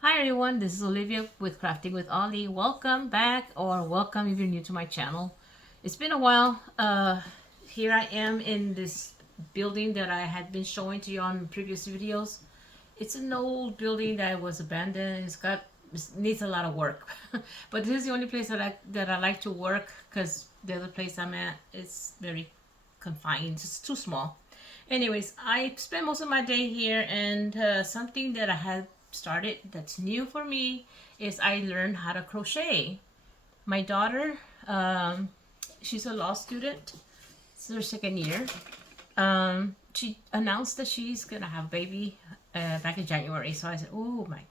Hi everyone, this is Olivia with Crafting with Ollie. Welcome back, or welcome if you're new to my channel. It's been a while. Here I am in this building that I had been showing to you on previous videos. It's an old building that was abandoned. It needs a lot of work, but this is the only place that I like to work because the other place I'm at is very confined. It's too small. Anyways, I spend most of my day here, and something that I had started that's new for me is I learned how to crochet. My daughter, um, she's a law student. It's her second year. She announced that she's gonna have a baby back in January. So I said, "Oh my!"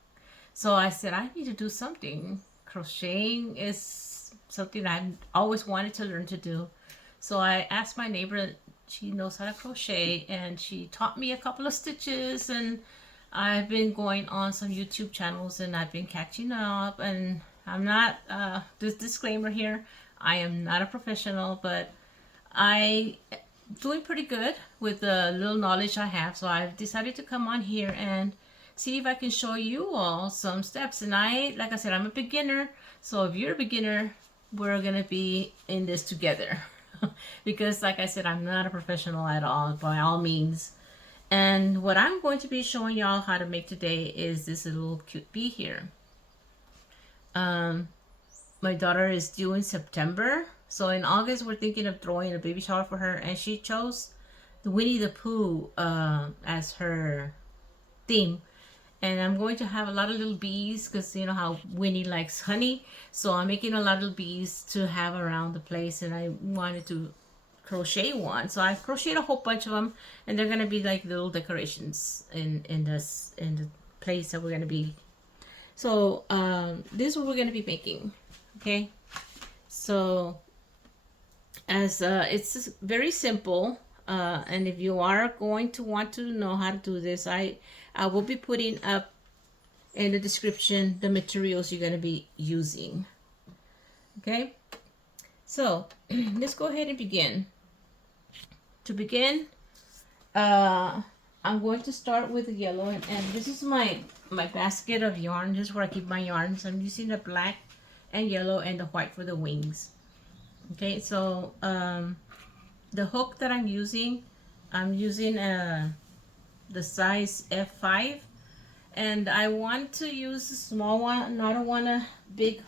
So I said, "I need to do something. Crocheting is something I've always wanted to learn to do." So I asked my neighbor. She knows how to crochet, and she taught me a couple of stitches. And I've been going on some YouTube channels, and I've been catching up. And I'm not. This disclaimer here: I am not a professional, but I doing pretty good with the little knowledge I have. So I've decided to come on here and see if I can show you all some steps. And like I said, I'm a beginner. So if you're a beginner, we're going to be in this together. Because like I said, I'm not a professional at all, by all means. And what I'm going to be showing y'all how to make today is this little cute bee here. Um, my daughter is due in September. So in August, we're thinking of throwing a baby shower for her. And she chose the Winnie the Pooh as her theme. And I'm going to have a lot of little bees because you know how Winnie likes honey. So I'm making a lot of bees to have around the place. And I wanted to crochet one. So I crocheted a whole bunch of them. And they're going to be like little decorations in the place that we're going to be. So this is what we're going to be making. Okay. So as it's very simple, and if you are going to want to know how to do this, I will be putting up in the description the materials you're going to be using. Okay, so let's go ahead and begin. To begin, I'm going to start with the yellow, and this is my basket of yarn. This is where I keep my yarns. I'm using the black and yellow and the white for the wings. Okay, so the hook that I'm using the size F5, and I want to use a small one. I don't want a big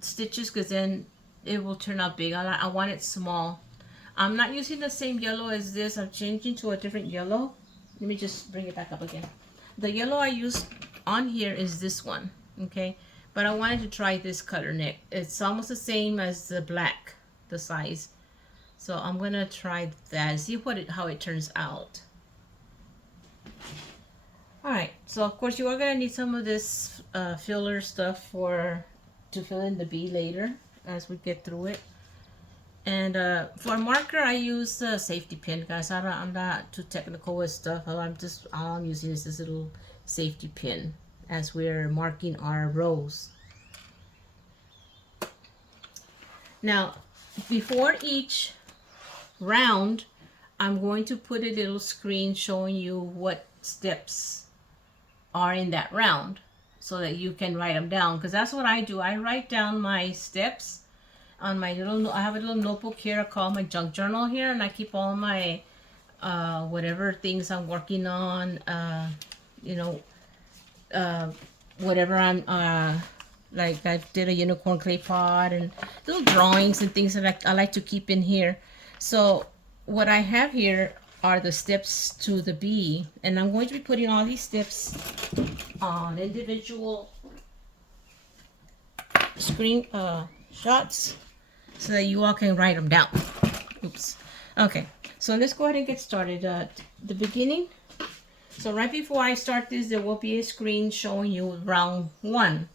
stitches because then it will turn out big. I want it small. I'm not using the same yellow as this. I'm changing to a different yellow. Let me just bring it back up again. The yellow I used on here is this one, okay? But I wanted to try this color neck. It's almost the same as the black, the size. So I'm gonna try that, see how it turns out. Alright, so of course you are gonna need some of this filler stuff to fill in the bee later as we get through it. And for marker, I use a safety pin, guys. I'm not too technical with stuff. All I'm using is this little safety pin as we're marking our rows. Now, before each round, I'm going to put a little screen showing you what steps are in that round so that you can write them down, because that's what I do. I write down my steps on my I have a little notebook here I call my junk journal here, and I keep all my whatever things I'm working on, you know, whatever I'm like I did a unicorn clay pot and little drawings and things that I like to keep in here. So what I have here are the steps to the bee, and I'm going to be putting all these steps on individual screen shots so that you all can write them down. Oops. Okay, so let's go ahead and get started. The beginning. So right before I start this, there will be a screen showing you round 1.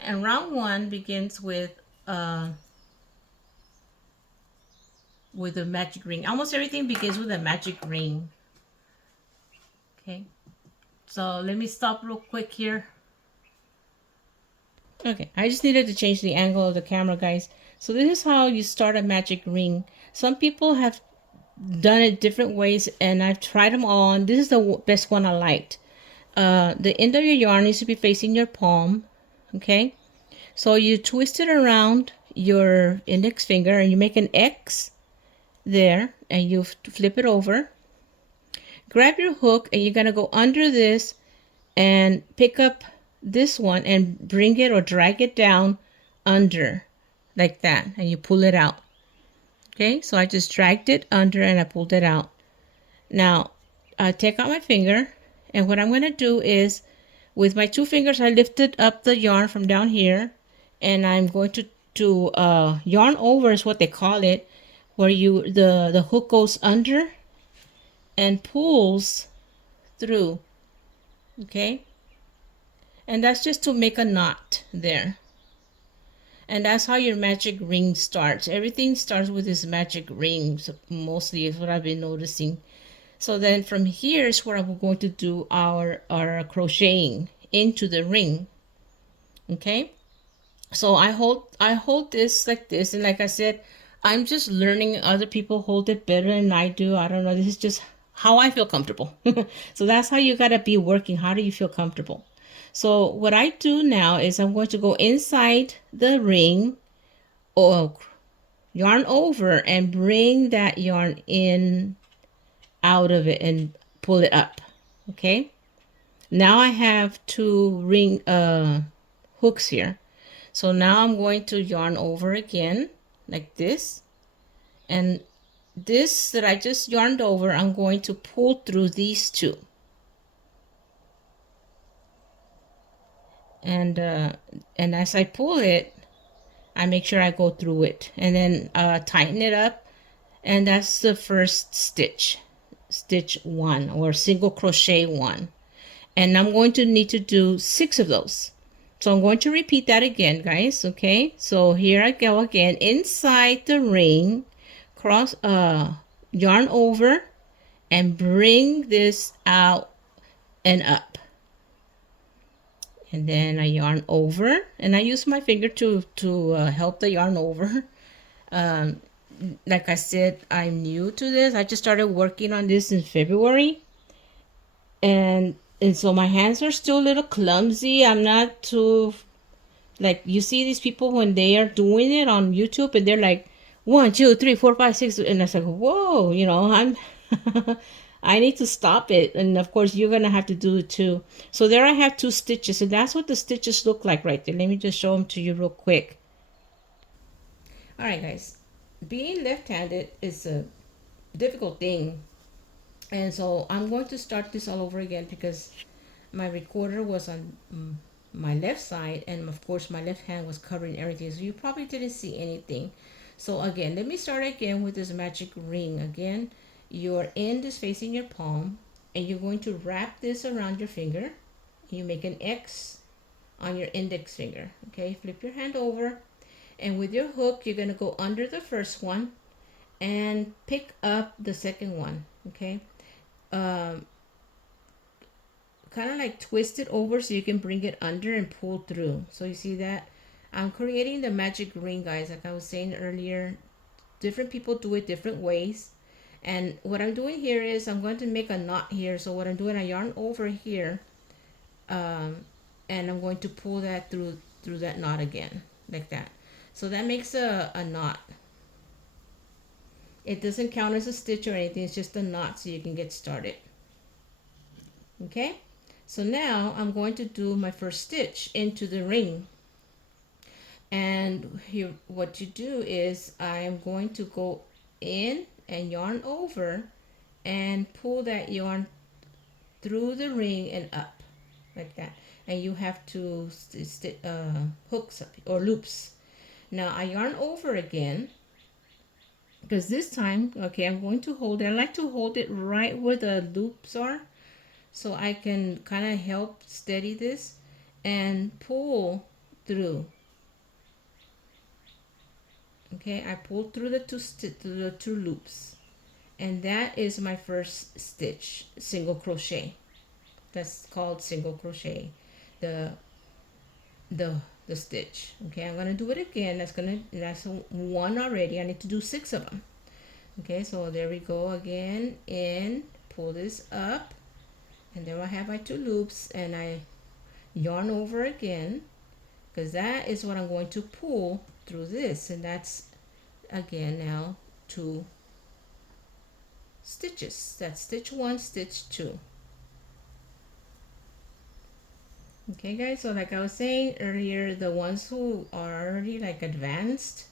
And round 1 begins with a magic ring. Almost everything begins with a magic ring. Okay, so let me stop real quick here. Okay, I just needed to change the angle of the camera, guys. So this is how you start a magic ring. Some people have done it different ways, and I've tried them all, and this is the best one I liked. the end of your yarn needs to be facing your palm. Okay, so you twist it around your index finger and you make an X there, and you flip it over. Grab your hook and you're going to go under this and pick up this one and bring it or drag it down under like that, and you pull it out. Okay, so I just dragged it under and I pulled it out. Now I take out my finger, and what I'm going to do is with my two fingers I lifted up the yarn from down here, and I'm going to yarn over is what they call it, where the hook goes under and pulls through. Okay, and that's just to make a knot there. And that's how your magic ring starts. Everything starts with this magic ring, so mostly is what I've been noticing. So then from here is where I'm going to do our crocheting into the ring. Okay, so I hold this like this, and like I said, I'm just learning. Other people hold it better than I do. I don't know, this is just how I feel comfortable. So that's how you got to be working. How do you feel comfortable? So what I do now is I'm going to go inside the ring or yarn over and bring that yarn in out of it and pull it up. Okay, now I have two ring hooks here. So now I'm going to yarn over again like this, and this that I just yarned over, I'm going to pull through these two. And as I pull it, I make sure I go through it, and then tighten it up, and that's the first stitch, stitch 1 or single crochet 1. And I'm going to need to do 6 of those. So I'm going to repeat that again, guys. Okay, so here I go again, inside the ring, cross yarn over and bring this out and up. And then I yarn over, and I use my finger to help the yarn over. Like I said, I'm new to this. I just started working on this in February, and so my hands are still a little clumsy. I'm not too, like, you see these people when they are doing it on YouTube and they're like 1 2 3 4 5 6, and I was like, whoa, you know, I'm I need to stop it. And of course you're gonna have to do it too. So there I have 2 stitches, and that's what the stitches look like right there. Let me just show them to you real quick. All right, guys, being left-handed is a difficult thing, and so I'm going to start this all over again because my recorder was on my left side, and of course my left hand was covering everything, so you probably didn't see anything. So again, let me start again with this magic ring. Again, your end is facing your palm, and you're going to wrap this around your finger. You make an X on your index finger. Okay, flip your hand over, and with your hook you're going to go under the first one and pick up the second one. Okay, kind of like twist it over so you can bring it under and pull through. So you see that I'm creating the magic ring, guys. Like I was saying earlier, different people do it different ways, and what I'm doing here is I'm going to make a knot here. So what I'm doing, I yarn over here, and I'm going to pull that through that knot again like that. So that makes a knot. It doesn't count as a stitch or anything, it's just a knot so you can get started. Okay, so now I'm going to do my first stitch into the ring, and here what you do is I am going to go in and yarn over and pull that yarn through the ring and up like that, and you have to hooks up or loops. Now I yarn over again, because this time, okay, I'm going to hold it. I like to hold it right where the loops are, so I can kind of help steady this and pull through. Okay, I pull through the two loops, and that is my first stitch, single crochet. That's called single crochet, the stitch. Okay, I'm gonna do it again. That's 1 already. I need to do 6 of them. Okay, so there we go again. In, pull this up, and there I have my 2 loops, and I yarn over again, because that is what I'm going to pull through this, and that's again now 2 stitches. That's stitch 1, stitch 2. Okay guys, so like I was saying earlier, the ones who are already like advanced,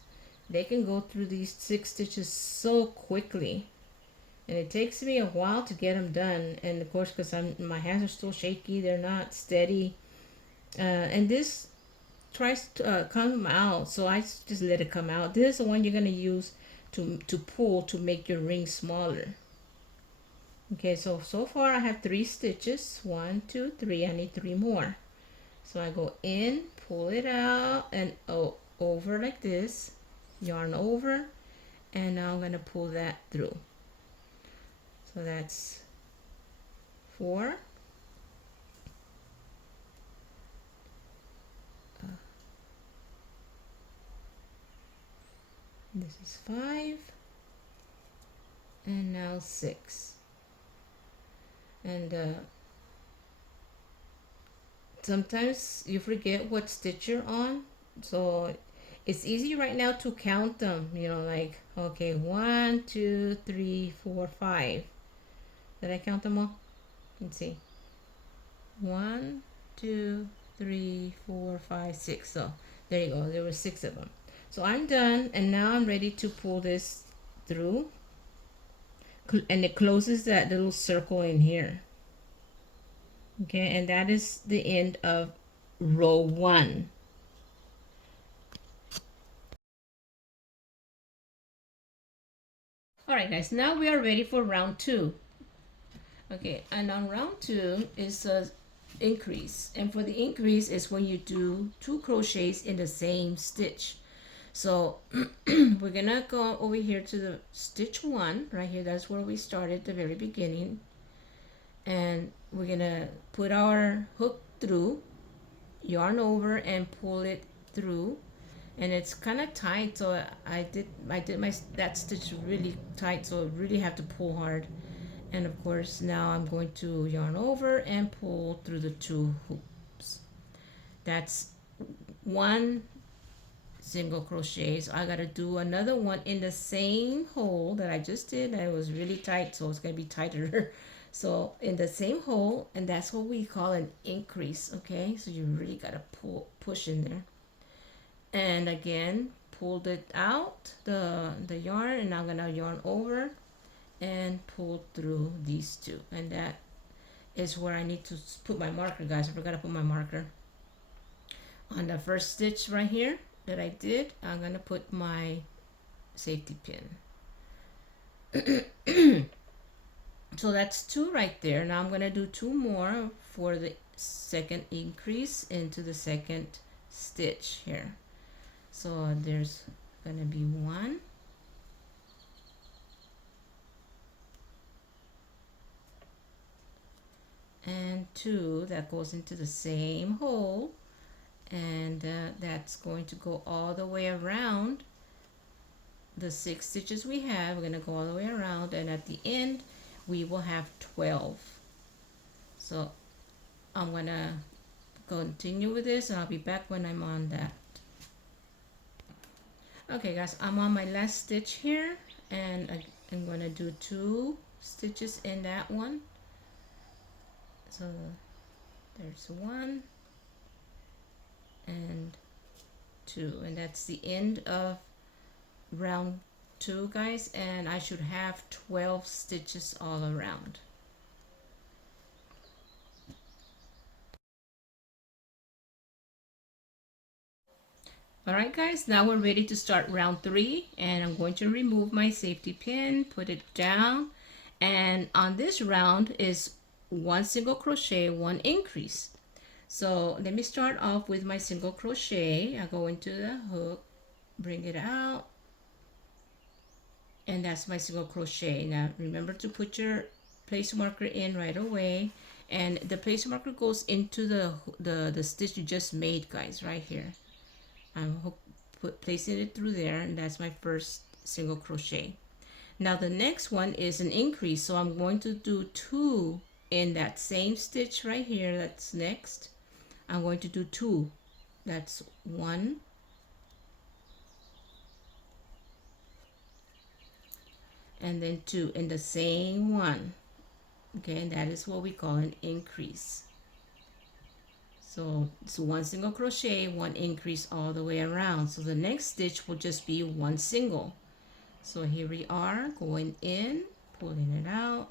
they can go through these 6 stitches so quickly, and it takes me a while to get them done. And of course, because my hands are still shaky, they're not steady, and this tries to come out, so I just let it come out. This is the one you're going to use to pull to make your ring smaller. Okay, so far I have 3 stitches. 1, 2, 3. I need 3 more. So I go in, pull it out, and over like this, yarn over, and now I'm going to pull that through. So that's 4. This is 5, and now 6. And sometimes you forget what stitch you're on, so it's easy right now to count them, you know, like, okay, 1, 2, 3, 4, 5. Did I count them all? Let's see. 1, 2, 3, 4, 5, 6. So there you go, there were 6 of them. So I'm done, and now I'm ready to pull this through, and it closes that little circle in here. Okay, and that is the end of row 1. Alright guys, now we are ready for round 2. Okay, and on round 2 is a increase, and for the increase is when you do 2 crochets in the same stitch. So we're gonna go over here to the stitch 1 right here. That's where we started at the very beginning, and we're gonna put our hook through, yarn over, and pull it through. And it's kind of tight, so I did that stitch really tight, so I really have to pull hard. And of course now I'm going to yarn over and pull through the 2 hoops. That's 1 single crochet. So I gotta do another one in the same hole that I just did, and it was really tight, so it's gonna be tighter. So in the same hole, and that's what we call an increase. Okay, so you really gotta push in there, and again pulled it out the yarn, and I'm gonna yarn over and pull through these 2, and that is where I need to put my marker, guys. I forgot to put my marker on the first stitch right here that I did. I'm gonna put my safety pin. So that's 2 right there. Now I'm gonna do 2 more for the second increase into the second stitch here. So there's gonna be 1, and 2 that goes into the same hole, and that's going to go all the way around the 6 stitches we have. We're going to go all the way around, and at the end we will have 12. So I'm going to continue with this, and I'll be back when I'm on that. Okay guys, I'm on my last stitch here, and I'm going to do 2 stitches in that one. So there's 1 and 2, and that's the end of round 2, guys, and I should have 12 stitches all around. Alright guys, now we're ready to start round 3, and I'm going to remove my safety pin, put it down, and on this round is 1 single crochet, 1 increase. So let me start off with my single crochet. I go into the hook, bring it out, and that's my single crochet. Now remember to put your place marker in right away, and the place marker goes into the stitch you just made, guys, right here. I'm placing it through there, and that's my first single crochet. Now the next one is an increase, so I'm going to do 2 in that same stitch right here that's next, I'm going to do 2. That's 1 and then 2 in the same one. Okay, and that is what we call an increase. So it's 1 single crochet, 1 increase all the way around. So the next stitch will just be 1 single. So here we are going in, pulling it out,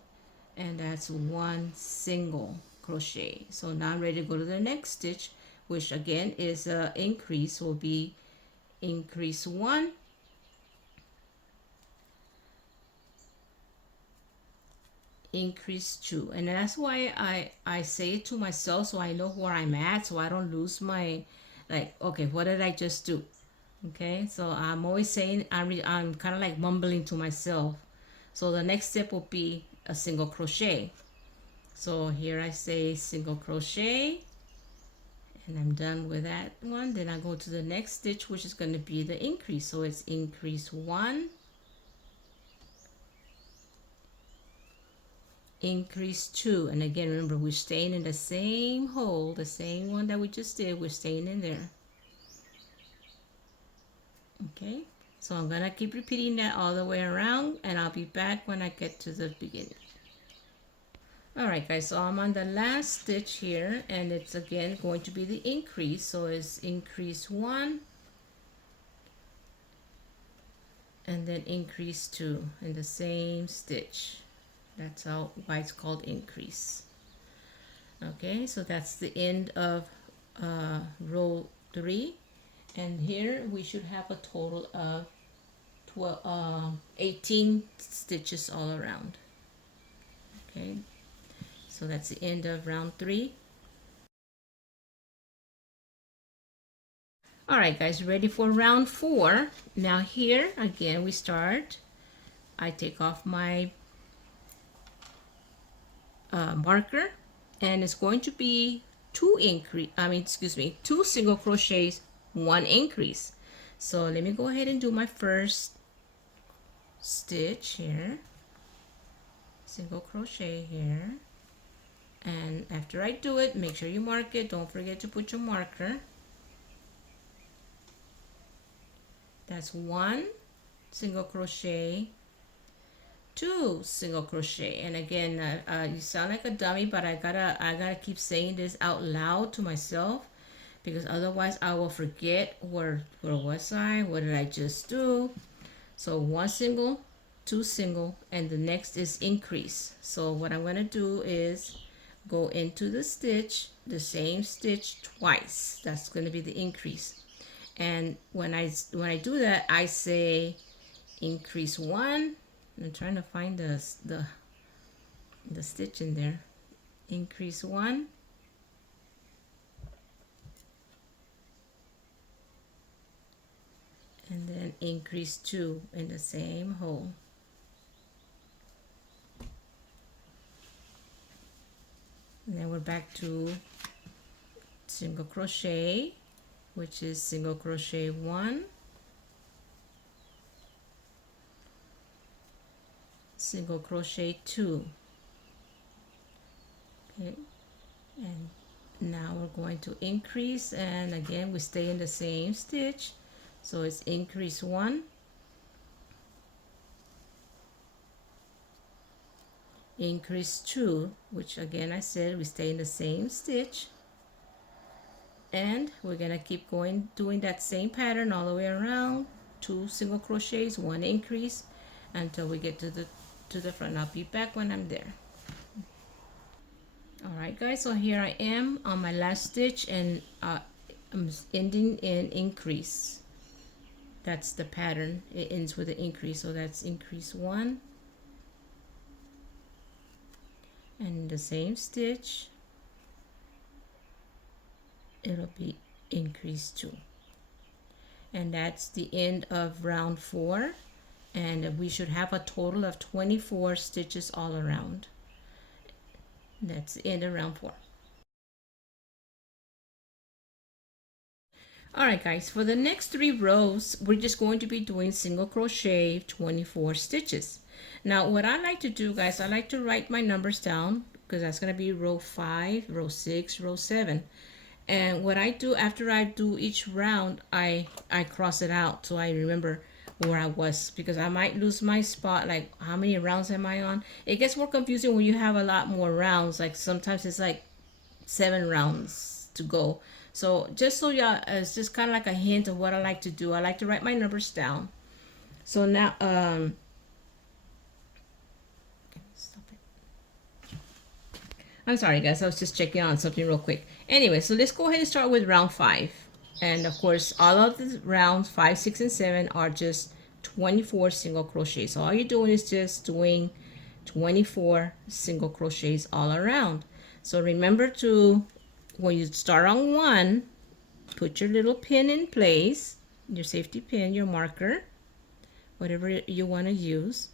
and that's 1 single crochet. So now I'm ready to go to the next stitch, which again is a increase, will be increase 1, increase 2. And that's why I say it to myself, so I know where I'm at, so I don't lose my, like, okay, what did I just do? Okay, so I'm always saying, I'm kind of like mumbling to myself. So the next step will be a single crochet. So here I say single crochet, and I'm done with that one. Then I go to the next stitch, which is going to be the increase. So it's increase 1, increase 2, and again, remember, we're staying in the same hole, the same one that we just did. We're staying in there. Okay, so I'm gonna keep repeating that all the way around, and I'll be back when I get to the beginning. All right, guys, so I'm on the last stitch here, and it's again going to be the increase. So it's increase 1 and then increase 2 in the same stitch. That's why it's called increase. Okay, so that's the end of row 3, and here we should have a total of 18 stitches all around. Okay, so that's the end of round 3. All right, guys, ready for round 4. Now here again we start. I take off my marker, and it's going to be 2 single crochets, 1 increase. So let me go ahead and do my first stitch here, single crochet here, and after I do it, make sure you mark it. Don't forget to put your marker. That's 1 single crochet, 2 single crochet, and again, you sound like a dummy, but I gotta keep saying this out loud to myself, because otherwise I will forget where was I, what did I just do. So 1 single, 2 single, and the next is increase. So what I'm gonna do is go into the stitch, the same stitch twice. That's gonna be the increase. And when I do that, I say increase 1. I'm trying to find the stitch in there. Increase 1, and then increase 2 in the same hole. And then we're back to single crochet, which is single crochet 1, single crochet 2. Okay, and now we're going to increase, and again we stay in the same stitch. So it's increase 1, increase 2, which again I said we stay in the same stitch, and we're gonna keep going doing that same pattern all the way around. 2 single crochets, 1 increase, until we get to the front. I'll be back when I'm there. All right, guys, so here I am on my last stitch, and I'm ending in increase. That's the pattern. It ends with an increase, so that's increase 1, and the same stitch it'll be increase 2, and that's the end of round 4, and we should have a total of 24 stitches all around. That's the end of round 4. All right, guys, for the next 3 rows we're just going to be doing single crochet 24 stitches. Now what I like to do, guys, I like to write my numbers down because that's going to be row 5, row 6, row 7. And what I do after I do each round, I cross it out so I remember where I was, because I might lose my spot, like how many rounds am I on. It gets more confusing when you have a lot more rounds, like sometimes it's like 7 rounds to go. So just so y'all, it's just kind of like a hint of what I like to do. I like to write my numbers down. So now stop it. I'm sorry guys, I was just checking on something real quick. Anyway, so let's go ahead and start with round 5. And of course, all of the rounds 5, 6, and 7 are just 24 single crochets. So all you're doing is just doing 24 single crochets all around. So remember to, when you start on 1, put your little pin in place, your safety pin, your marker, whatever you want to use.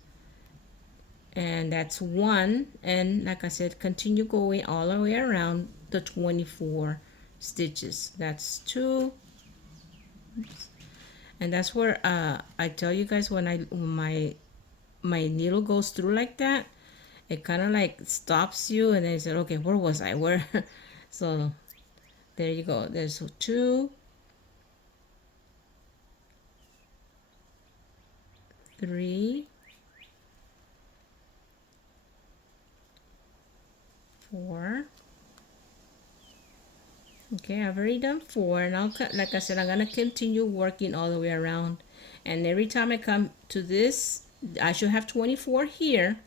And that's 1. And like I said, continue going all the way around the 24 stitches. That's 2. And that's where I tell you guys, when my needle goes through like that, it kind of like stops you, and then you said, okay, where was I? Where? So there you go. There's 2, 3, 4. Okay, I've already done 4, and I'll cut, like I said, I'm gonna continue working all the way around, and every time I come to this, I should have 24 here.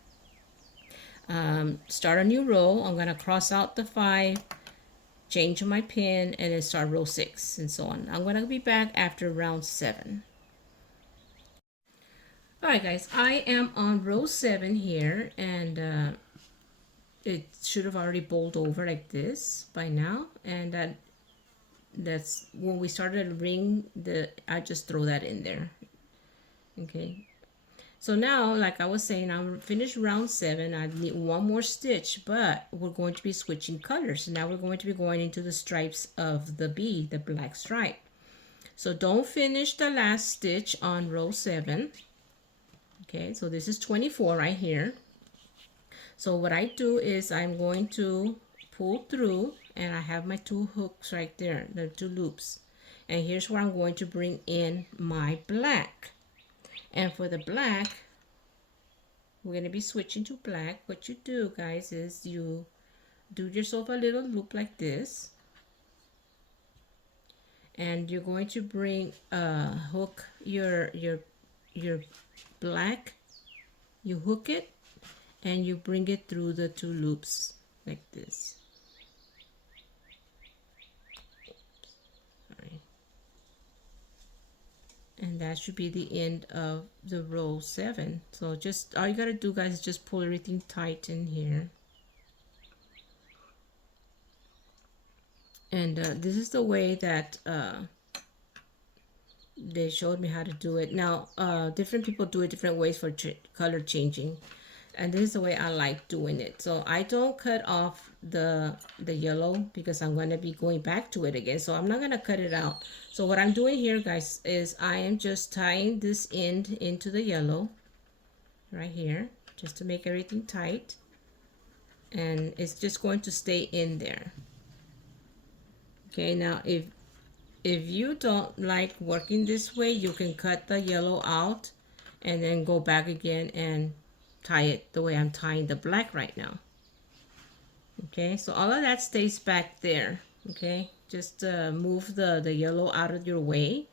Start a new row. I'm gonna cross out the 5, change my pin, and then start row 6, and so on. I'm gonna be back after round 7. All right, guys, I am on row 7 here, and it should have already bowled over like this by now, and that's when we started to ring the, I just throw that in there. Okay, so now, like I was saying, I'm finished round 7. I need 1 more stitch, but we're going to be switching colors. Now we're going to be going into the stripes of the bee, the black stripe. So don't finish the last stitch on row 7. Okay, so this is 24 right here. So what I do is I'm going to pull through, and I have my 2 hooks right there, the 2 loops. And here's where I'm going to bring in my black. And for the black, we're going to be switching to black. What you do, guys, is you do yourself a little loop like this. And you're going to bring hook your black, you hook it, and you bring it through the 2 loops like this. Sorry. And that should be the end of the row 7. So just all you gotta do, guys, is just pull everything tight in here. And this is the way that they showed me how to do it. Now different people do it different ways for color changing, and this is the way I like doing it. So I don't cut off the yellow, because I'm going to be going back to it again, so I'm not going to cut it out. So what I'm doing here, guys, is I am just tying this end into the yellow right here, just to make everything tight, and it's just going to stay in there. Okay, now if you don't like working this way, you can cut the yellow out and then go back again and tie it the way I'm tying the black right now. Okay, so all of that stays back there. Okay, just move the yellow out of your way.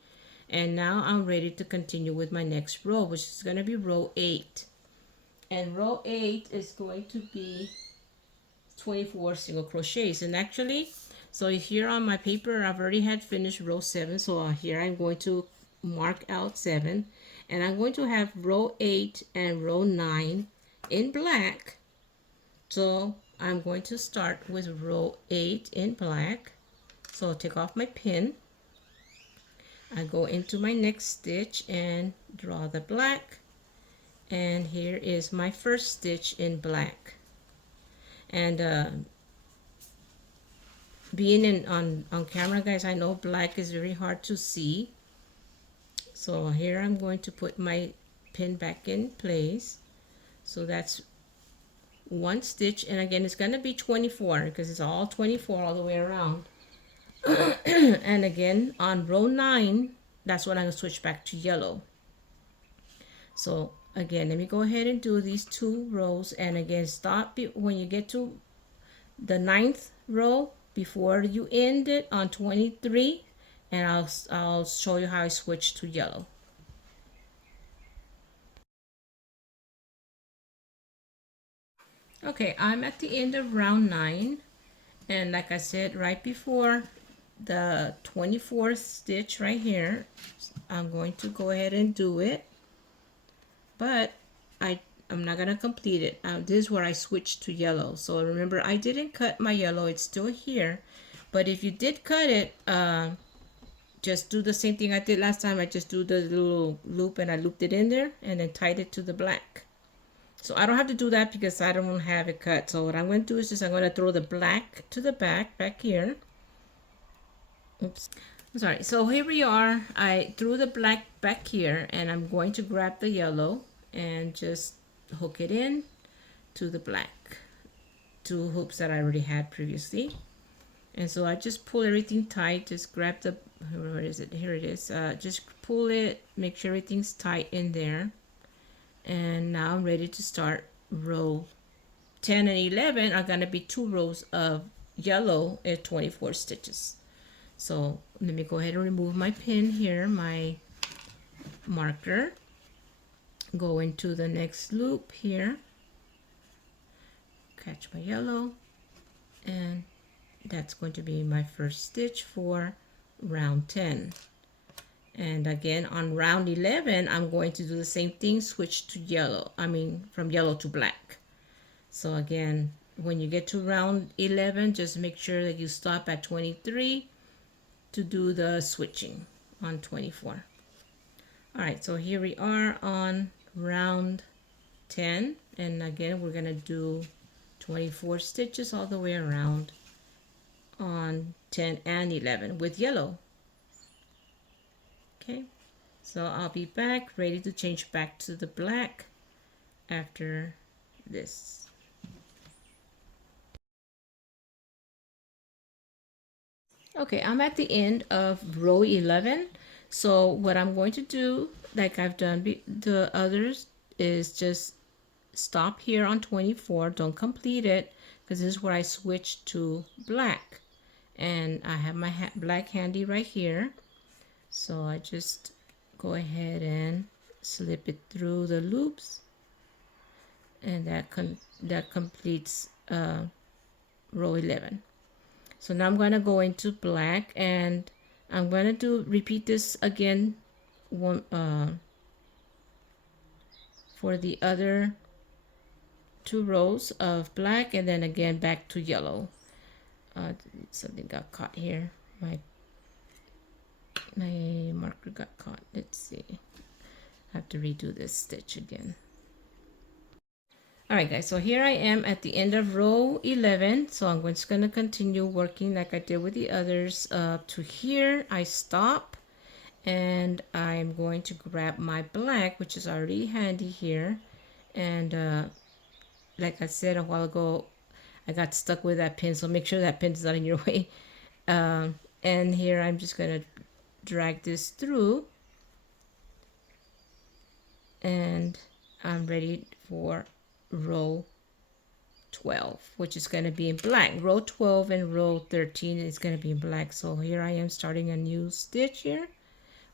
And now I'm ready to continue with my next row, which is going to be row 8. And row 8 is going to be 24 single crochets. And actually, so here on my paper, I've already had finished row 7. So here I'm going to mark out 7. And I'm going to have row 8 and row 9 in black. So I'm going to start with row 8 in black. So I'll take off my pin. I go into my next stitch and draw the black. And here is my first stitch in black. And being on camera, guys, I know black is very hard to see. So here I'm going to put my pin back in place. So that's one stitch, and again it's going to be 24 because it's all 24 all the way around. And again on row 9, that's when I'm going to switch back to yellow. So again, let me go ahead and do these 2 rows, and again stop when you get to the 9th row before you end it on 23, and I'll show you how I switch to yellow. Okay, I'm at the end of round 9, and like I said, right before the 24th stitch right here, I'm going to go ahead and do it, but I'm not gonna complete it. This is where I switched to yellow. So remember, I didn't cut my yellow, it's still here, but if you did cut it, just do the same thing I did last time. I just do the little loop and I looped it in there and then tied it to the black. So I don't have to do that because I don't have it cut. So what I'm going to do is just I'm going to throw the black to the back here. Oops. I'm sorry. So here we are. I threw the black back here, and I'm going to grab the yellow and just hook it in to the black. 2 hooks that I already had previously. And so I just pull everything tight. Just grab the, where is it? Here it is. Just pull it, make sure everything's tight in there. And now I'm ready to start row 10 and 11 are going to be 2 rows of yellow at 24 stitches. So let me go ahead and remove my pin here, my marker. Go into the next loop here. Catch my yellow, and that's going to be my first stitch for round 10. And again on round 11, I'm going to do the same thing, switch to yellow, from yellow to black. So again, when you get to round 11, just make sure that you stop at 23 to do the switching on 24. All right, so here we are on round 10, and again we're gonna do 24 stitches all the way around on 10 and 11 with yellow. Okay, so I'll be back ready to change back to the black after this. Okay, I'm at the end of row 11. So what I'm going to do, like I've done the others, is just stop here on 24. Don't complete it, because this is where I switch to black. And I have my black handy right here. So I just go ahead and slip it through the loops, and that completes row 11. So now I'm going to go into black, and I'm going to repeat this again for the other 2 rows of black, and then again back to yellow. Something got caught here. My marker got caught. Let's see. I have to redo this stitch again. All right, guys, so here I am at the end of row 11. So I'm just going to continue working like I did with the others up to here. I stop, and I'm going to grab my black, which is already handy here. And like I said a while ago, I got stuck with that pin, so make sure that pin is not in your way. And here I'm just going to drag this through, and I'm ready for row 12, which is going to be in black. Row 12 and row 13 is going to be in black. So here I am starting a new stitch here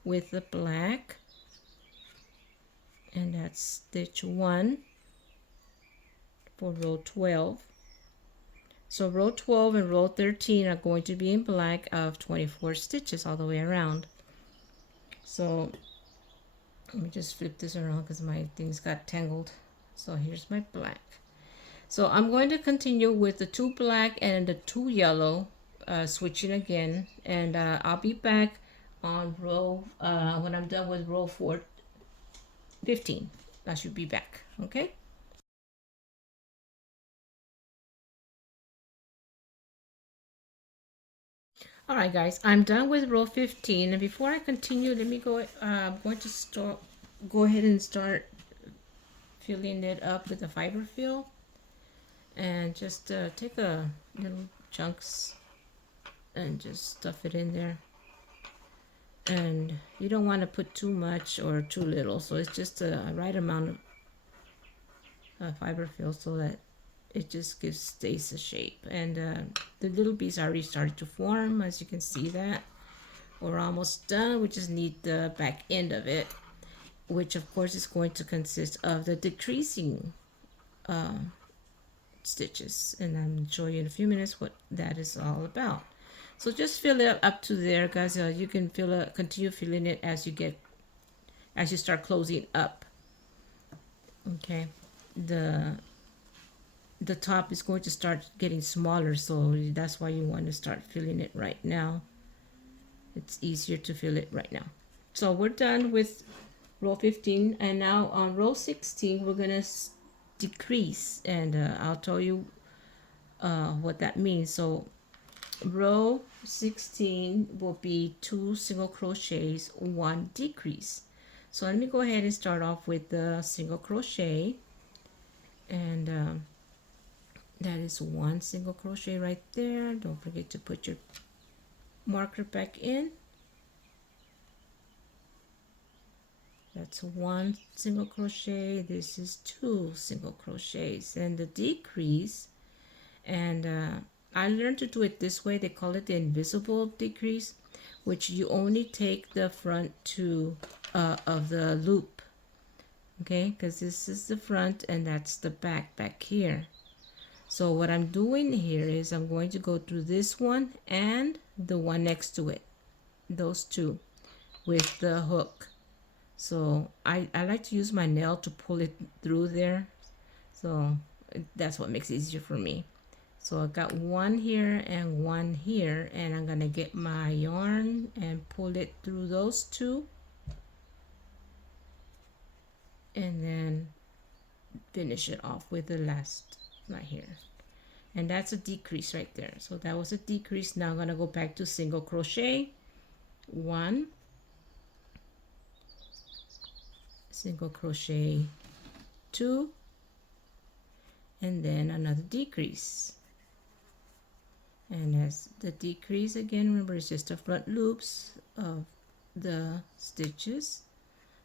with the black, and that's stitch 1 for row 12. So row 12 and row 13 are going to be in black of 24 stitches all the way around. So let me just flip this around because my things got tangled. So here's my black. So I'm going to continue with the 2 black and the 2 yellow, switching again, and I'll be back on row when I'm done with row 15. I should be back. Okay. All right, guys, I'm done with row 15, and before I continue, let me go. I'm going to go ahead and start filling it up with the fiber fill. and just take a little chunks and just stuff it in there. And you don't want to put too much or too little, so it's just a right amount of fiber fill so that it just stays the shape. And the little beads already started to form, as you can see that. We're almost done. We just need the back end of it, which of course is going to consist of the decreasing stitches, and I'm showing you in a few minutes what that is all about. So just fill it up to there, guys. You can continue filling it as you start closing up. Okay, the top is going to start getting smaller, so that's why you want to start filling it right now. It's easier to fill it right now. So we're done with row 15, and now on row 16 we're gonna decrease, and I'll tell you what that means. So row 16 will be 2 single crochets, 1 decrease. So let me go ahead and start off with the single crochet, and that is 1 single crochet right there. Don't forget to put your marker back in. That's 1 single crochet. This is 2 single crochets, and the decrease, and I learned to do it this way. They call it the invisible decrease, which you only take the front 2 of the loop, okay, because this is the front and that's the back here. So what I'm doing here is I'm going to go through this one and the one next to it, those two, with the hook. So I like to use my nail to pull it through there, so that's what makes it easier for me. So I've got one here and one here, and I'm gonna get my yarn and pull it through those two, and then finish it off with the last right here. And that's a decrease right there. So that was a decrease. Now I'm gonna go back to single crochet, 1 single crochet, 2, and then another decrease. And as the decrease, again, remember, it's just the front loops of the stitches.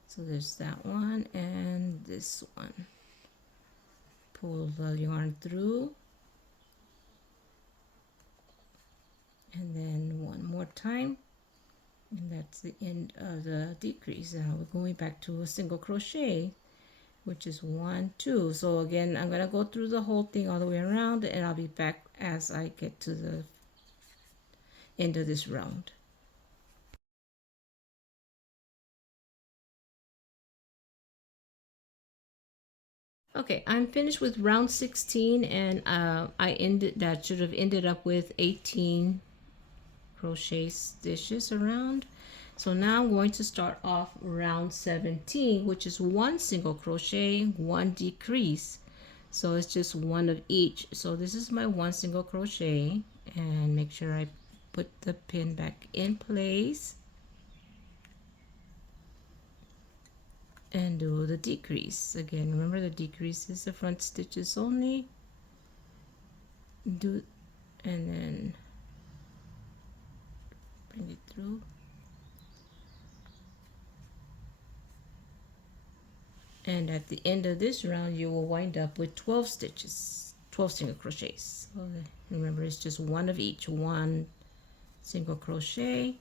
So there's that one and this one. Pull the yarn through, and then one more time, and that's the end of the decrease. Now we're going back to a single crochet, which is 1, 2. So again, I'm gonna go through the whole thing all the way around, and I'll be back as I get to the end of this round. Okay, I'm finished with round 16, and that should have ended up with 18 crochet stitches around. So now I'm going to start off round 17, which is 1 single crochet, 1 decrease. So it's just 1 of each. So this is my 1 single crochet, and make sure I put the pin back in place and do the decrease. Again, remember, the decrease is the front stitches only. And then bring it through. And at the end of this round, you will wind up with 12 stitches, 12 single crochets. So remember, it's just 1 of each, 1 single crochet,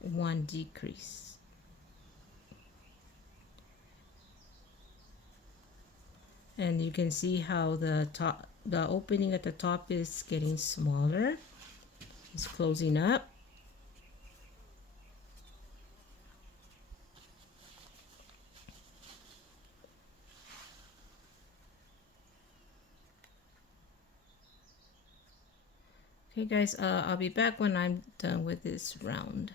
1 decrease. And you can see how the opening at the top is getting smaller. It's closing up. Okay guys, I'll be back when I'm done with this round.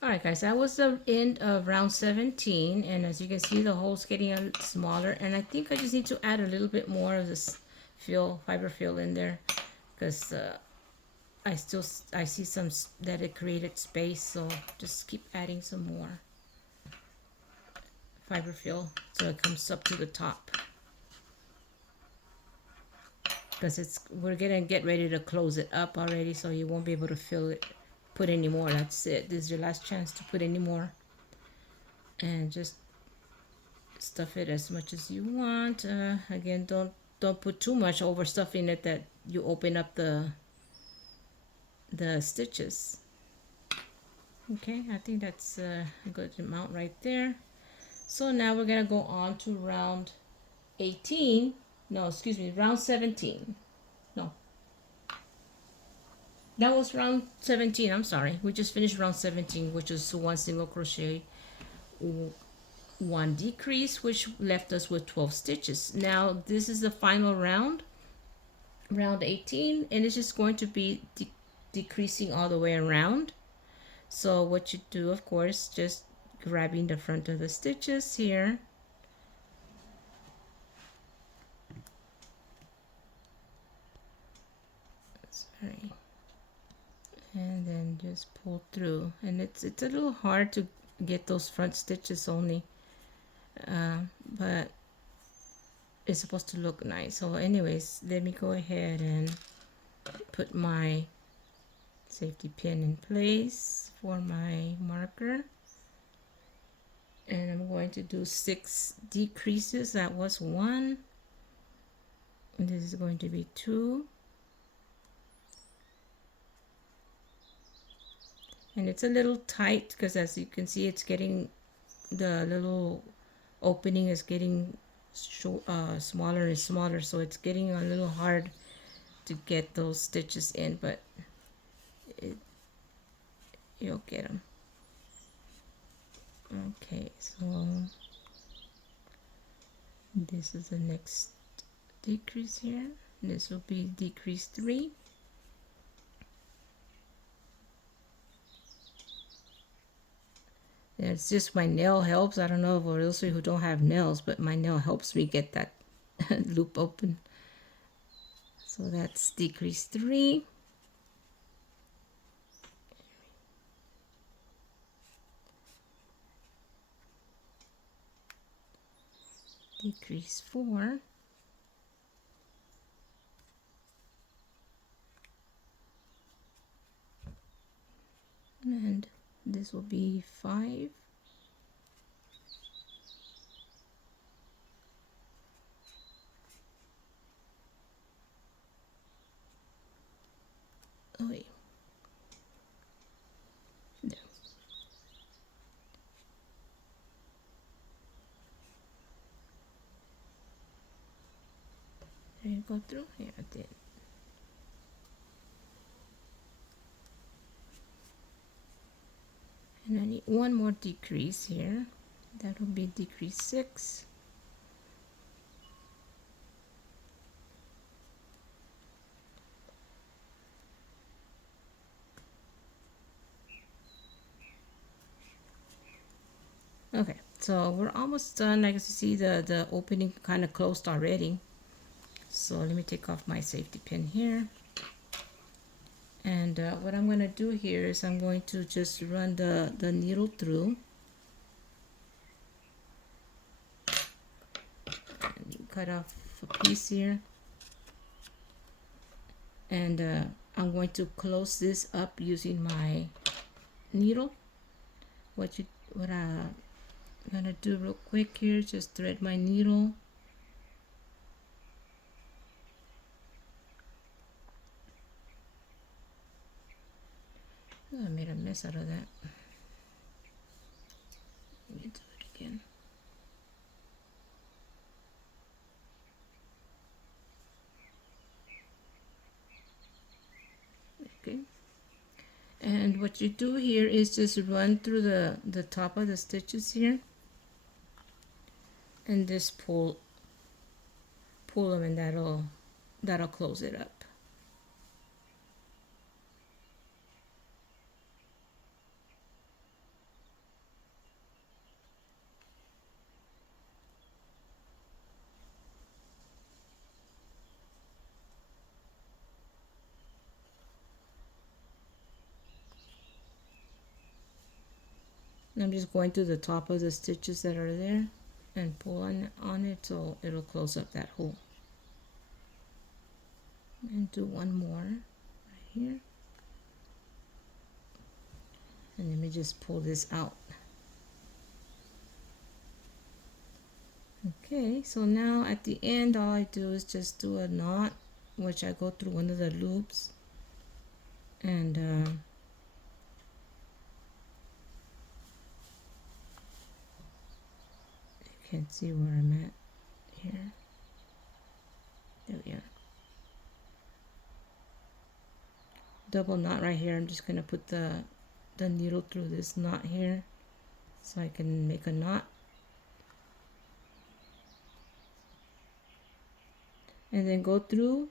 Alright guys, that was the end of round 17, and as you can see, the hole's getting a little smaller, and I think I just need to add a little bit more of this fiber fill in there, because I see some that it created space, so just keep adding some more fiber fill so it comes up to the top, because we're gonna get ready to close it up already, so you won't be able to fill it, put any more. That's it. This is your last chance to put any more, and just stuff it as much as you want. Again, don't put too much over stuff in it that you open up the stitches. Okay, I think that's a good amount right there. So now we're gonna go on to round 18. No, excuse me, round 17. No, that was round 17. I'm sorry. We just finished round 17, which is one single crochet, one decrease, which left us with 12 stitches. Now this is the final round, round 18, and it's just going to be decreasing all the way around. So what you do, of course, just grabbing the front of the stitches here, sorry, and then just pull through. And it's a little hard to get those front stitches only, but it's supposed to look nice. So anyways, let me go ahead and put my safety pin in place for my marker, and I'm going to do 6 decreases. That was 1, and this is going to be 2, and it's a little tight because, as you can see, it's getting, the little opening is getting smaller and smaller, so it's getting a little hard to get those stitches in, but you'll get them. Okay, so this is the next decrease here. This will be decrease 3. And it's just my nail helps. I don't know for those of you who don't have nails, but my nail helps me get that loop open. So that's decrease 3. Decrease 4. And this will be 5. Oh wait. No. Did it go through? Yeah, it did. And I need one more decrease here. That will be decrease 6. Okay, so we're almost done. I can see the opening kind of closed already. So let me take off my safety pin here. And what I'm going to do here is I'm going to just run the needle through. And cut off a piece here. And I'm going to close this up using my needle. What I'm going to do real quick here, just thread my needle. Oh, I made a mess out of that. Let me do it again. Okay. And what you do here is just run through the top of the stitches here, and just pull them, and that'll close it up. I'm just going through the top of the stitches that are there. and pull on it so it'll close up that hole. And do one more right here. And let me just pull this out. Okay, so now at the end all I do is just do a knot, which I go through one of the loops, and you can see where I'm at here. There we are. Double knot right here. I'm just gonna put the needle through this knot here so I can make a knot. And then go through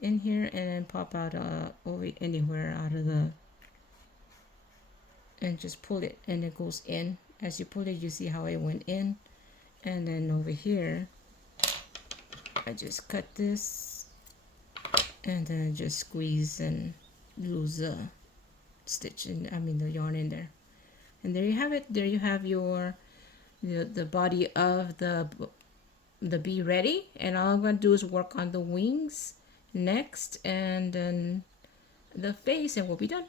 in here and then pop out over anywhere out of the, and just pull it and it goes in. As you pull it, you see how it went in. And then over here I just cut this and then just squeeze and lose the stitch in, I mean the yarn in there. And there you have it. There you have your the body of the bee ready, and all I'm going to do is work on the wings next and then the face, and we'll be done.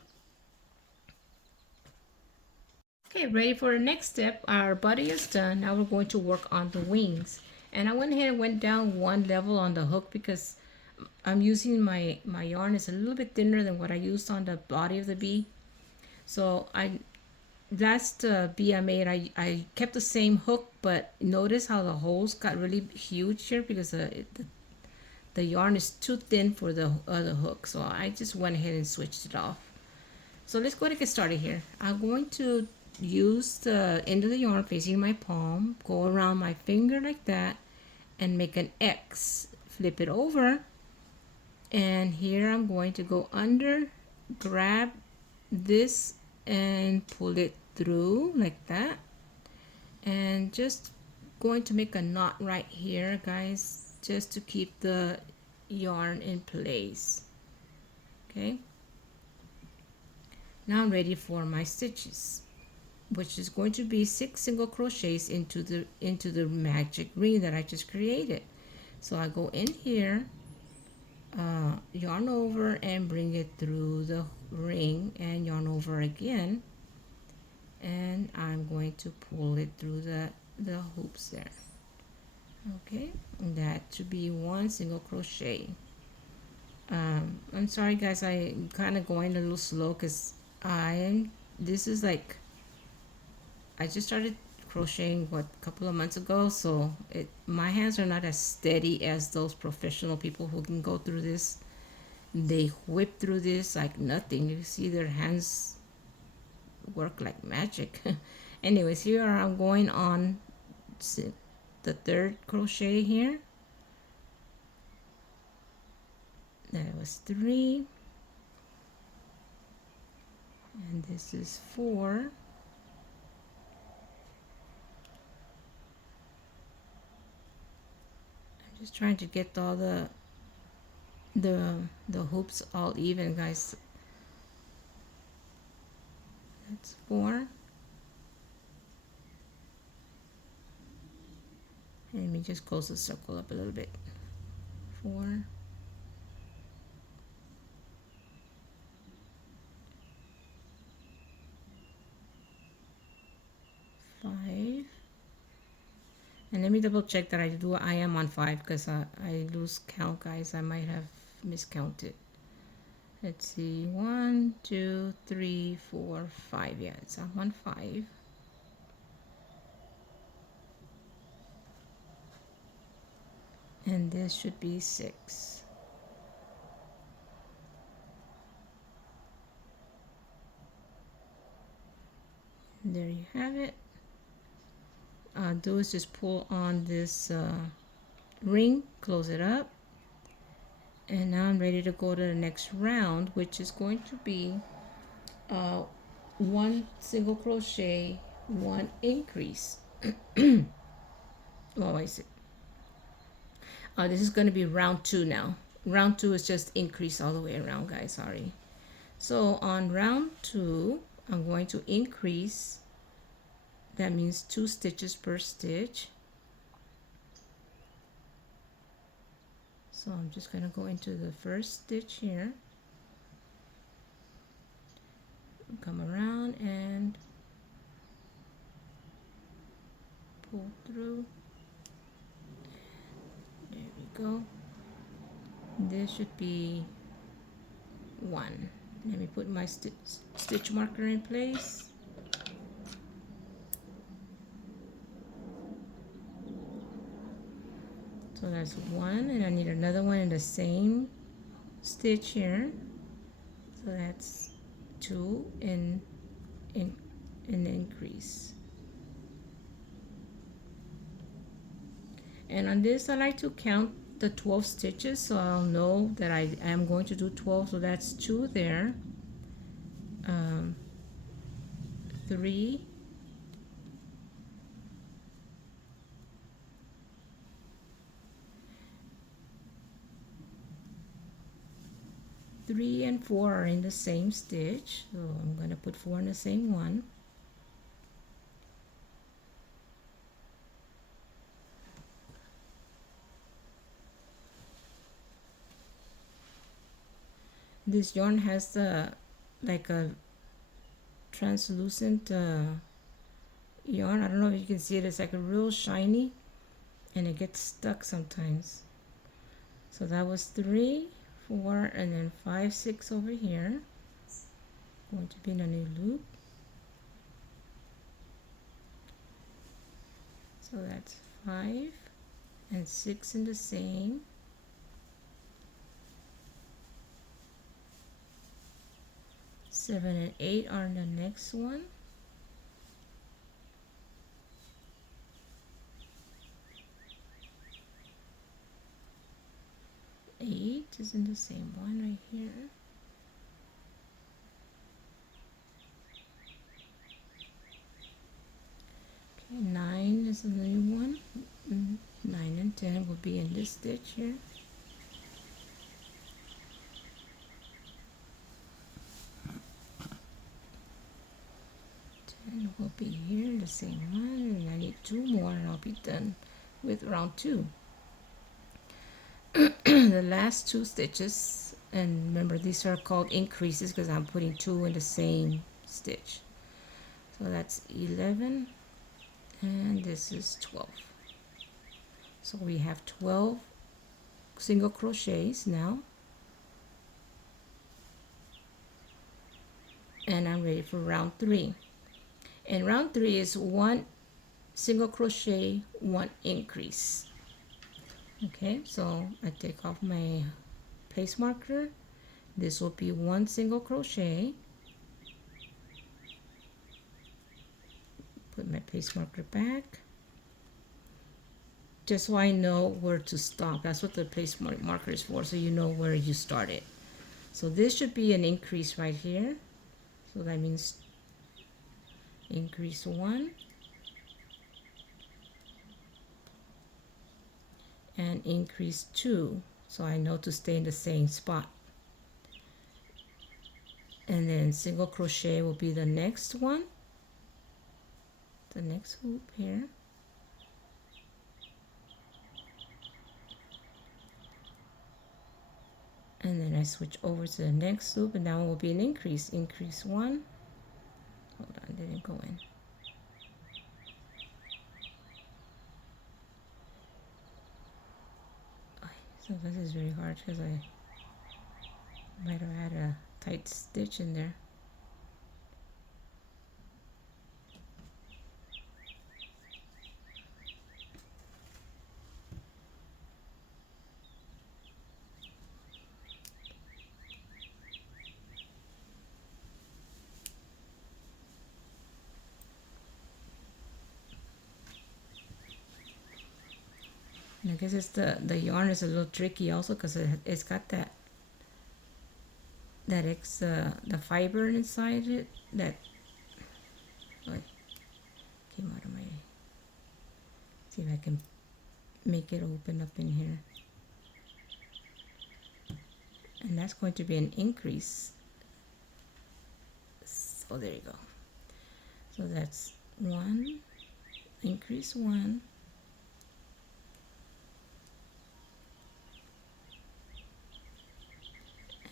Okay, ready for the next step. Our body is done. Now we're going to work on the wings, and I went ahead and went down one level on the hook because I'm using my yarn is a little bit thinner than what I used on the body of the bee. So last bee I made, I kept the same hook, but notice how the holes got really huge here because the yarn is too thin for the other hook. So I just went ahead and switched it off. So let's go ahead and get started here. I'm going to use the end of the yarn facing my palm, go around my finger like that, and make an X. Flip it over, and here I'm going to go under, grab this, and pull it through like that, and just going to make a knot right here, guys, just to keep the yarn in place. Okay, now I'm ready for my stitches, which is going to be 6 single crochets into the magic ring that I just created. So I go in here, yarn over and bring it through the ring, and yarn over again, and I'm going to pull it through the hoops there. Okay, and that should be 1 single crochet. I'm sorry guys, I'm kind of going a little slow because this is like, I just started crocheting a couple of months ago, so my hands are not as steady as those professional people who can go through this. They whip through this like nothing. You see their hands work like magic. Anyways, here I'm going on the 3rd crochet here. That was 3, and this is 4. Just trying to get all the hoops all even, guys. That's 4. And let me just close the circle up a little bit. 4. 5. And let me double check that I am on 5 because I lose count, guys. I might have miscounted. Let's see, 1, 2, 3, 4, 5. Yeah, it's on 5. And this should be 6. And there you have it. Do is just pull on this ring, close it up, and now I'm ready to go to the next round, which is going to be 1 single crochet, 1 increase. Oh, I see. This is going to be round 2 now. Round 2 is just increase all the way around, guys. Sorry. So on round 2, I'm going to increase. That means 2 stitches per stitch. So I'm just going to go into the first stitch here, come around and pull through. There we go. This should be 1. Let me put my stitch marker in place. So that's 1, and I need another one in the same stitch here. So that's 2 in increase. And on this, I like to count the 12 stitches, so I'll know that I am going to do 12. So that's 2 there, 3, 3 and 4 are in the same stitch, so I'm going to put 4 in the same one. This yarn has the like a translucent yarn. I don't know if you can see it. It's like a real shiny, and it gets stuck sometimes. So that was 3, 4, and then 5, 6 over here. Going to be in a new loop. So that's 5 and 6 in the same. 7 and 8 are in the next one. Eight is in the same one right here. Okay, 9 is a new one. 9 and 10 will be in this stitch here. 10 will be here in the same one, and I need 2 more and I'll be done with round 2. The last 2 stitches, and remember these are called increases because I'm putting 2 in the same stitch. So that's 11 and this is 12. So we have 12 single crochets now, and I'm ready for round 3. And round 3 is 1 single crochet, 1 increase. Okay, so I take off my place marker. This will be 1 single crochet. Put my place marker back, just so I know where to stop. That's what the place marker is for, so you know where you started. So this should be an increase right here. So that means increase 1 and increase 2, so I know to stay in the same spot. And then single crochet will be the next one, the next hoop here. And then I switch over to the next loop, and that one will be an increase. Increase 1. Hold on, didn't go in. So this is very hard because I might have had a tight stitch in there. And I guess it's the yarn is a little tricky also because it's got the fiber inside it that came out of my. See if I can make it open up in here. And that's going to be an increase. So there you go. So that's 1, increase 1.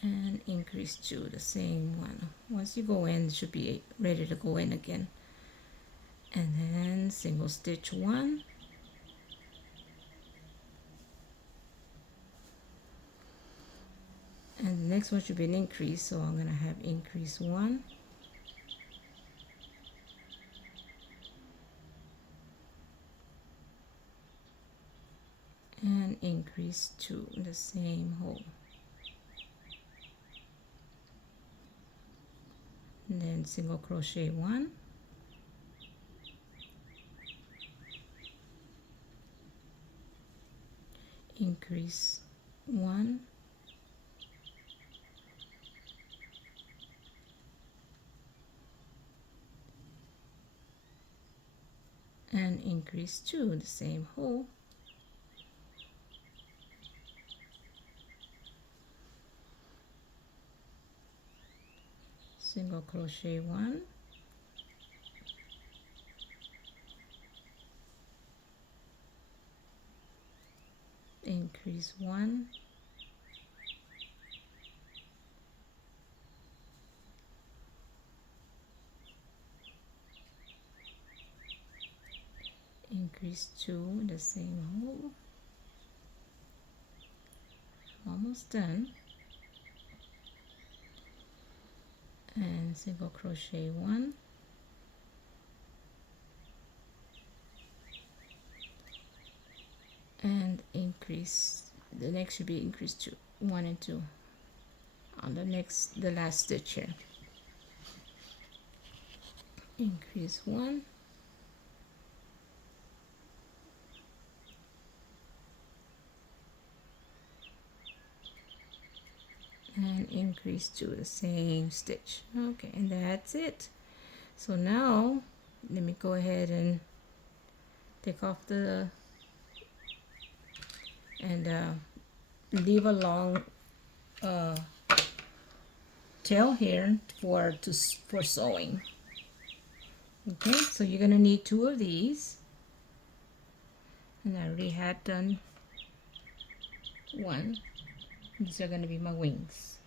and increase 2, the same one. Once you go in, it should be ready to go in again. And then single stitch 1, and the next one should be an increase, so I'm going to have increase 1, and increase 2 in the same hole. And then single crochet 1, increase 1, and increase 2 in the same hole. Single crochet 1, increase 1, increase 2 in the same hole. Almost done. And single crochet 1, and increase, the next should be increase 2, 1 and 2 on the last stitch here. Increase 1, and increase 2, the same stitch. Okay, and that's it. So now let me go ahead and take off the and leave a long tail here for sewing. Okay, so you're gonna need 2 of these, and I already had done 1. These are gonna be my wings.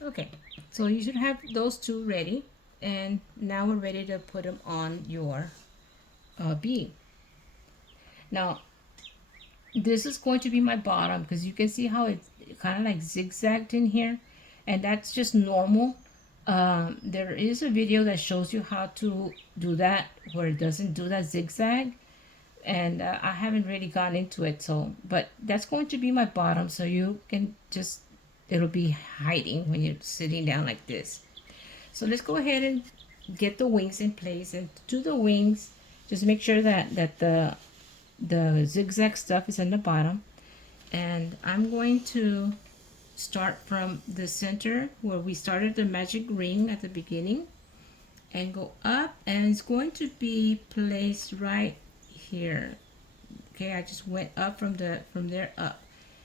Okay, so you should have those 2 ready, and now we're ready to put them on your bead. Now this is going to be my bottom, because you can see how it's kind of like zigzagged in here, and that's just normal. There is a video that shows you how to do that where it doesn't do that zigzag, and I haven't really gotten into it, so but that's going to be my bottom, so you can just, it'll be hiding when you're sitting down like this. So let's go ahead and get the wings in place, and to do the wings, just make sure that the zigzag stuff is in the bottom. And I'm going to start from the center where we started the magic ring at the beginning and go up, and it's going to be placed right here. Okay, I just went up from there up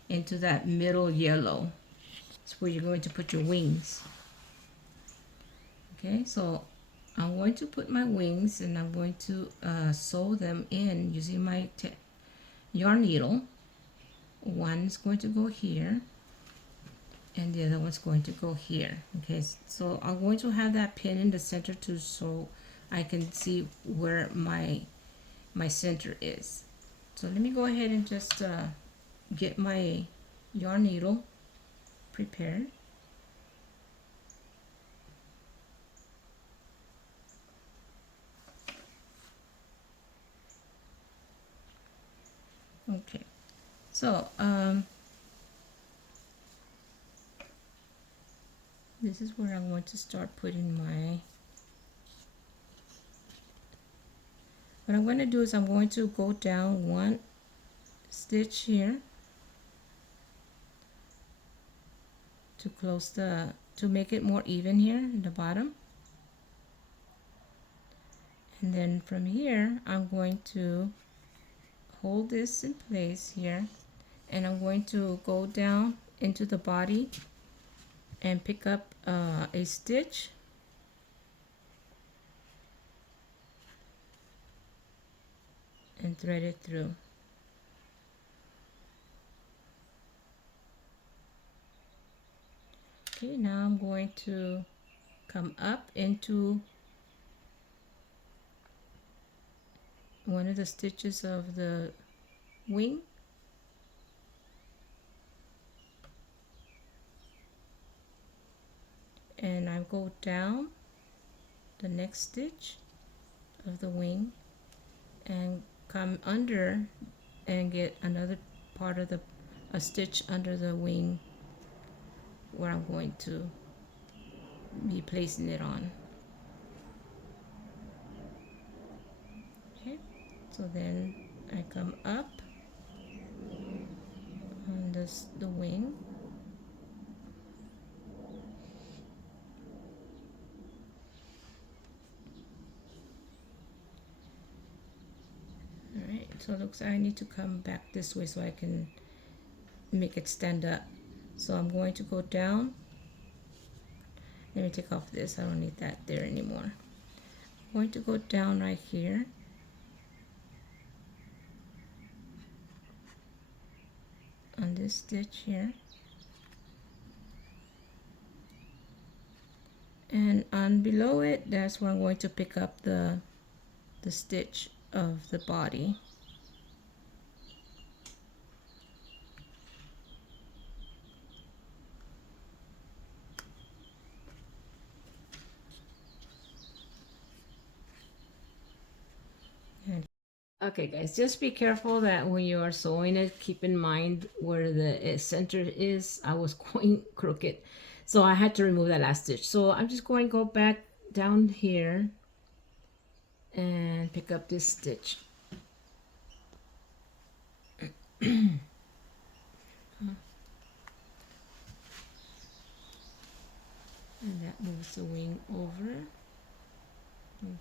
into that middle yellow. It's where you're going to put your wings. Okay, so I'm going to put my wings, and I'm going to sew them in using my yarn needle. One is going to go here, and the other one's going to go here. Okay, so I'm going to have that pin in the center too, so I can see where my center is. So let me go ahead and just get my yarn needle prepared. Okay, so this is where I'm going to start putting my, what I'm going to do is I'm going to go down 1 stitch here to close to make it more even here in the bottom, and then from here I'm going to hold this in place here, and I'm going to go down into the body and pick up a stitch, and thread it through. Okay, now I'm going to come up into one of the stitches of the wing, and I go down the next stitch of the wing and come under and get another part of a stitch under the wing where I'm going to be placing it on. Okay, so then I come up on the wing, all right, so it looks like I need to come back this way so I can make it stand up. So I'm going to go down. Let me take off this, I don't need that there anymore. I'm going to go down right here on this stitch here, and on below it, that's where I'm going to pick up the stitch of the body. Okay guys, just be careful that when you are sewing it, keep in mind where the center is. I was going crooked, so I had to remove that last stitch. So I'm just going to go back down here and pick up this stitch. And that moves the wing over.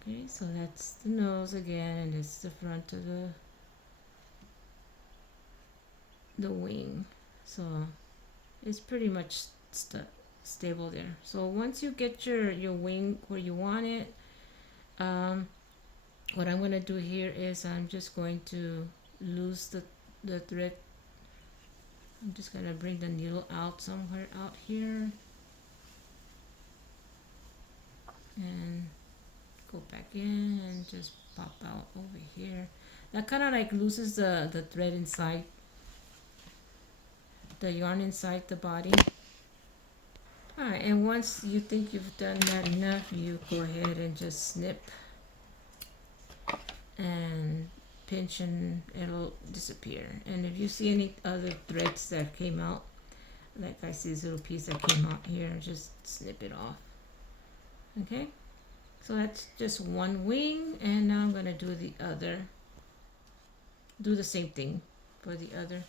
Okay, so that's the nose again, and it's the front of the wing. So it's pretty much stable there. So once you get your wing where you want it, what I'm going to do here is I'm just going to loose the thread. I'm just going to bring the needle out somewhere out here and go back in and just pop out over here. That kind of like looses the thread inside, the yarn inside the body. Alright, and once you think you've done that enough, you go ahead and just snip and pinch and it'll disappear. And if you see any other threads that came out, like I see this little piece that came out here, just snip it off. Okay, so that's just one wing, and now I'm gonna do the other. Do the same thing for the other.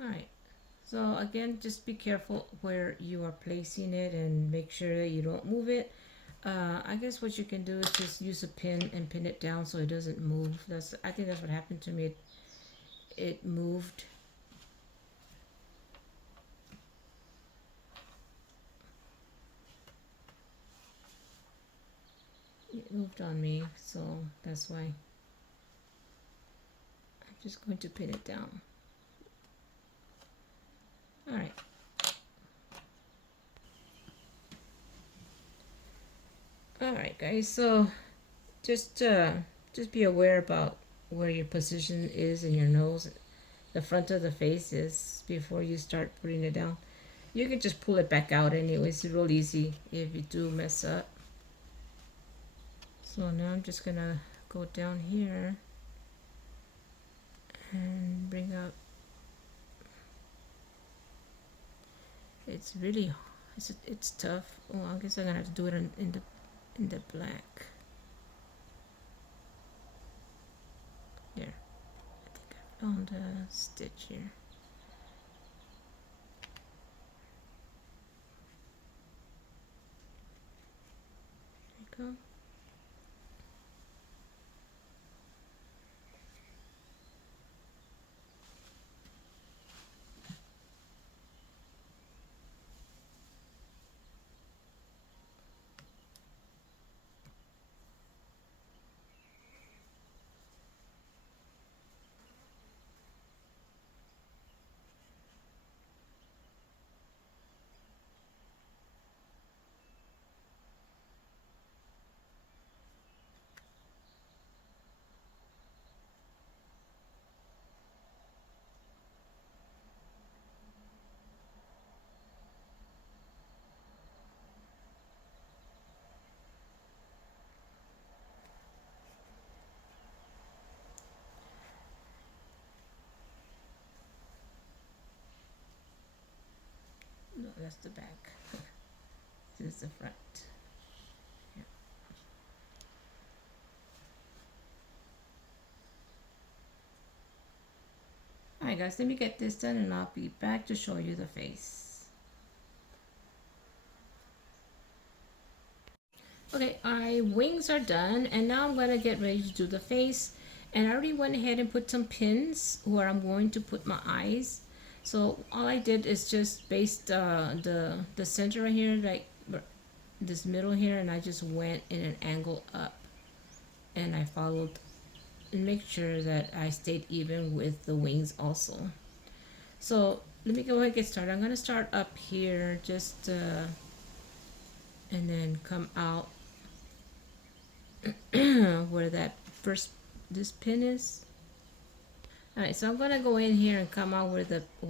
Alright, so again, just be careful where you are placing it and make sure that you don't move it. I guess what you can do is just use a pin and pin it down so it doesn't move. I think that's what happened to me. It moved. It moved on me, so that's why I'm just going to pin it down. Alright. Alright guys, so just be aware about where your position is in your nose, the front of the face is, before you start putting it down. You can just pull it back out anyways. It's real easy if you do mess up. So now I'm just gonna go down here and bring up. It's really, it's tough. Oh, I guess I'm gonna have to do it in the black. There, I think I found a stitch here. There we go. that's the back. This is the front. Yeah. Alright guys, let me get this done and I'll be back to show you the face. Okay, our wings are done and now I'm gonna get ready to do the face. And I already went ahead and put some pins where I'm going to put my eyes. So all I did is just based the center right here, like this middle here, and I just went in an angle up and I followed and make sure that I stayed even with the wings also. So let me go ahead and get started. I'm going to start up here just and then come out where that first this pin is. Alright, so I'm going to go in here and come out where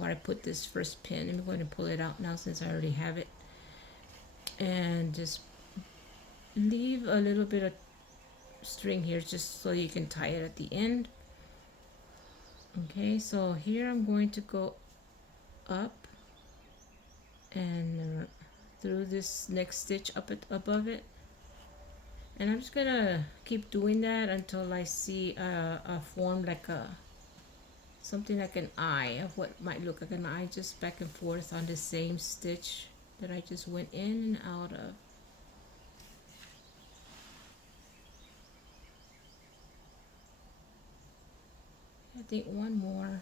I put this first pin. I'm going to pull it out now since I already have it. And just leave a little bit of string here just so you can tie it at the end. Okay, so here I'm going to go up and through this next stitch above it. And I'm just going to keep doing that until I see a form like something like an eye of what might look like an eye, just back and forth on the same stitch that I just went in and out of. I think one more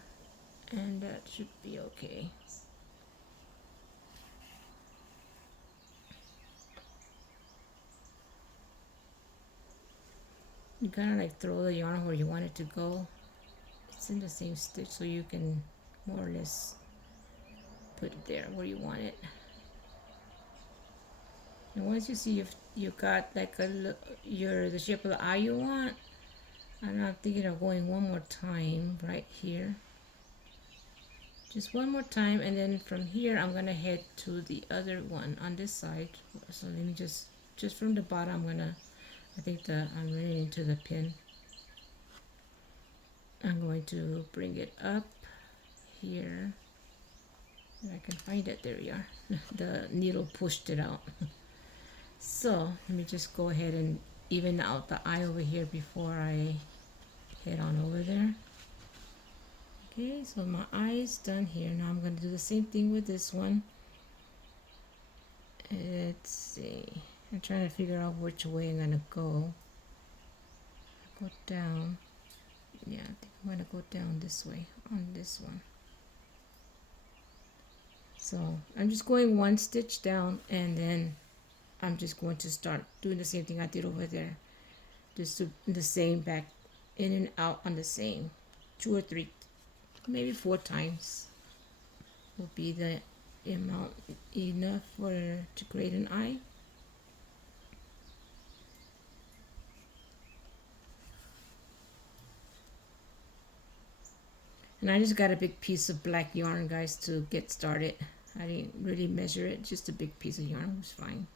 and that should be okay. You kind of like throw the yarn where you want it to go. It's in the same stitch so you can more or less put it there where you want it. And once you see you got like the shape of the eye you want, I'm thinking of going one more time right here. Just one more time, and then from here I'm gonna head to the other one on this side. So let me just from the bottom I'm running into the pin. I'm going to bring it up here. And I can find it. There we are. The needle pushed it out. So let me just go ahead and even out the eye over here before I head on over there. Okay, so my eye is done here. Now I'm going to do the same thing with this one. Let's see. I'm trying to figure out which way I'm going to go. Go down. Yeah, I think I'm going to go down this way on this one. So I'm just going one stitch down and then I'm just going to start doing the same thing I did over there. Just the same back in and out on the same 2 or 3, maybe 4 times will be the amount enough to create an eye. And I just got a big piece of black yarn, guys, to get started. I didn't really measure it, just a big piece of yarn was fine.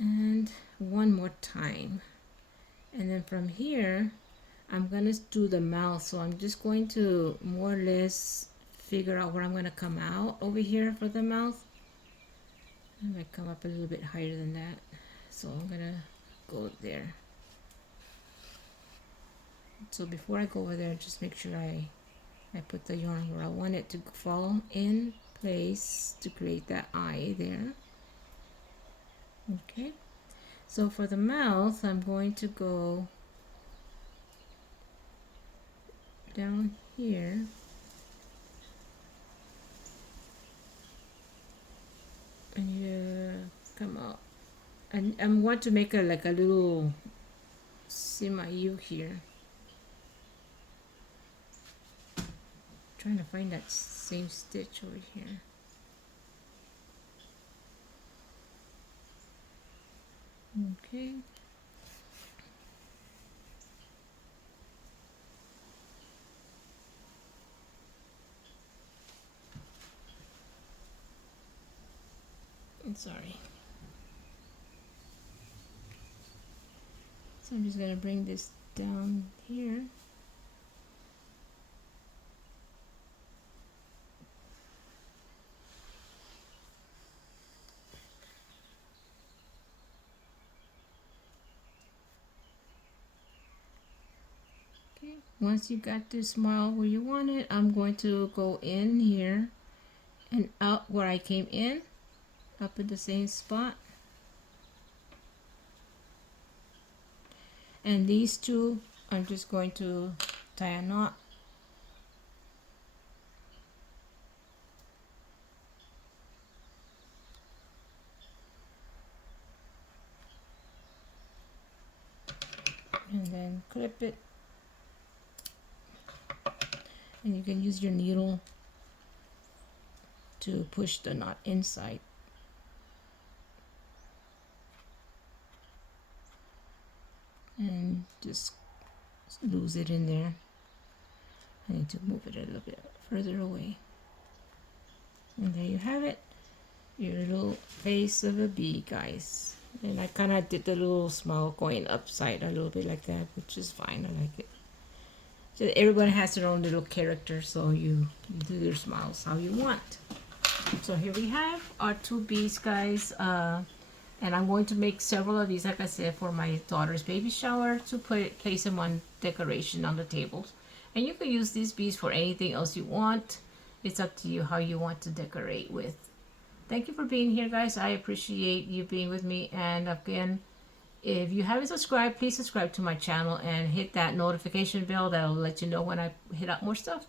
And one more time. And then from here, I'm going to do the mouth. So I'm just going to more or less figure out where I'm going to come out over here for the mouth. I might come up a little bit higher than that. So I'm going to go there. So before I go over there, just make sure I put the yarn where I want it to fall in place to create that eye there. Okay, so for the mouth, I'm going to go down here. And you come out. And I want to make like a little semi-U here. Trying to find that same stitch over here. Okay. I'm sorry. So I'm just going to bring this down here. Once you got this smile where you want it, I'm going to go in here and out where I came in, up at the same spot. And these two, I'm just going to tie a knot. And then clip it. And you can use your needle to push the knot inside. And just lose it in there. I need to move it a little bit further away. And there you have it, your little face of a bee, guys. And I kind of did the little smile going upside a little bit like that, which is fine. I like it. So everybody has their own little character, so you do your smiles how you want. So here we have our two bees, guys. And I'm going to make several of these, like I said, for my daughter's baby shower to place them on decoration on the tables. And you can use these bees for anything else you want. It's up to you how you want to decorate with. Thank you for being here, guys. I appreciate you being with me. And again, if you haven't subscribed, please subscribe to my channel and hit that notification bell. That'll let you know when I hit out more stuff.